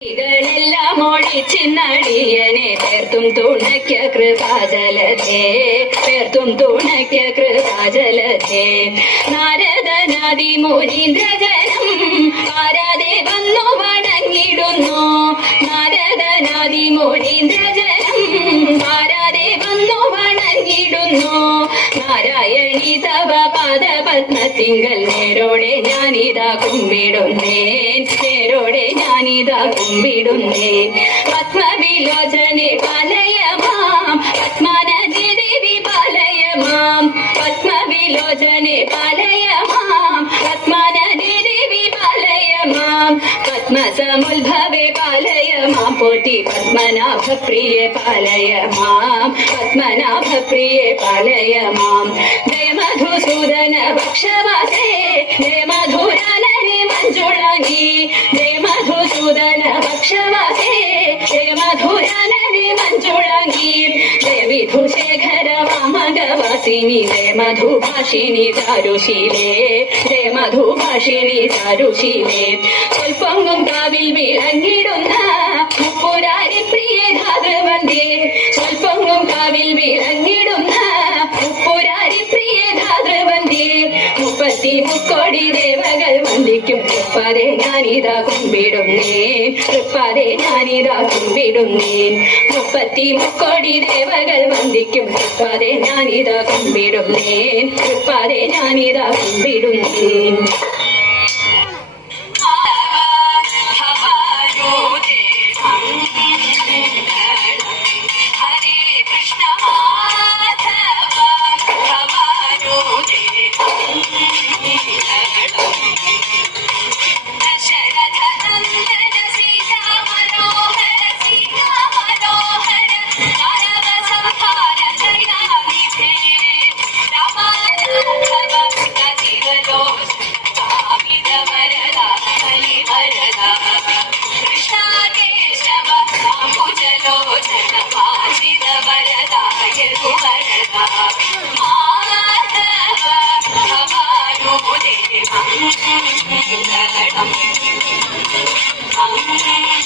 െല്ലാം ഒഴിച്ചിന്നടിയനെ പേർത്തും തുണയ്ക്ക കൃപാജലധേ പേർത്തും തുണയ്ക്ക കൃപാജലധേ നാരദനാദി മുനീന്ദ്രജനം ആരാധെ വന്നു വണങ്ങിടുന്നു നാരദനാദി മുനീന്ദ്രജനം ആരാധെ വന്നു വണങ്ങിടുന്നു നാരായണി തവ പാദപത്മത്തിങ്കൽ നേരോടെ ഞാനിതാ കുമ്പിടുന്നേൻ നേരോടെ ഞാനിതാ കുമ്പിടുന്നേൻ പത്മവിലോചനെ പാലയ മാം പത്മാനദി ദേവി പാലയ മാം പത്മവിലോചനെ പാലയ മാം പത്മാനദി ദേവി പാലയ മാം പത്മസമുദ്ഭവേ പാലയ മാം പോറ്റി പത്മനാഭ പ്രിയ പാലയ മാം പത്മനാഭ പ്രിയ പാലയ മാം ജയ മധുസൂദന ഭക്ഷവാസേ ജയ മധുരാനനി മഞ്ജുളാംഗി ജയ മധുസൂദന ഭക്ഷവാസേ ജയ മധുരാനനി മഞ്ജുളാംഗി ജയ വിധുശേഖര വാമകവാസിനി ജയ മധുഭാഷിണി ചാരുശീലേ ജയ മധുഭാഷിണി ചാരുശീലേ സ്വൽപ്പൊങ്ങും കാവിൽ വിളങ്ങിടുന്ന മുപ്പുരാരി പ്രിയ ധാതൃവന്ദേ സ്വൽപ്പൊങ്ങും കാവിൽ വിളങ്ങിടുന്ന മുപ്പുരാരി പ്രിയ ധാതൃവന്ദേ മുപ്പത്തി മുക്കോടി ദേവകൾ വന്ദിക്കും തൃപ്പാതെ ഞാനിതാ കുമ്പിടുന്നേ തൃപ്പാതെ ഞാനിതാ കുമ്പിടുന്നേ മുപ്പത്തി മുക്കോടി ദേവകൾ വന്ദിക്കും തൃപ്പാതെ ഞാനിതാ കുമ്പിടുന്നേ തൃപ്പാതെ ഞാനിതാ കുമ്പിടുന്നേ Thank you.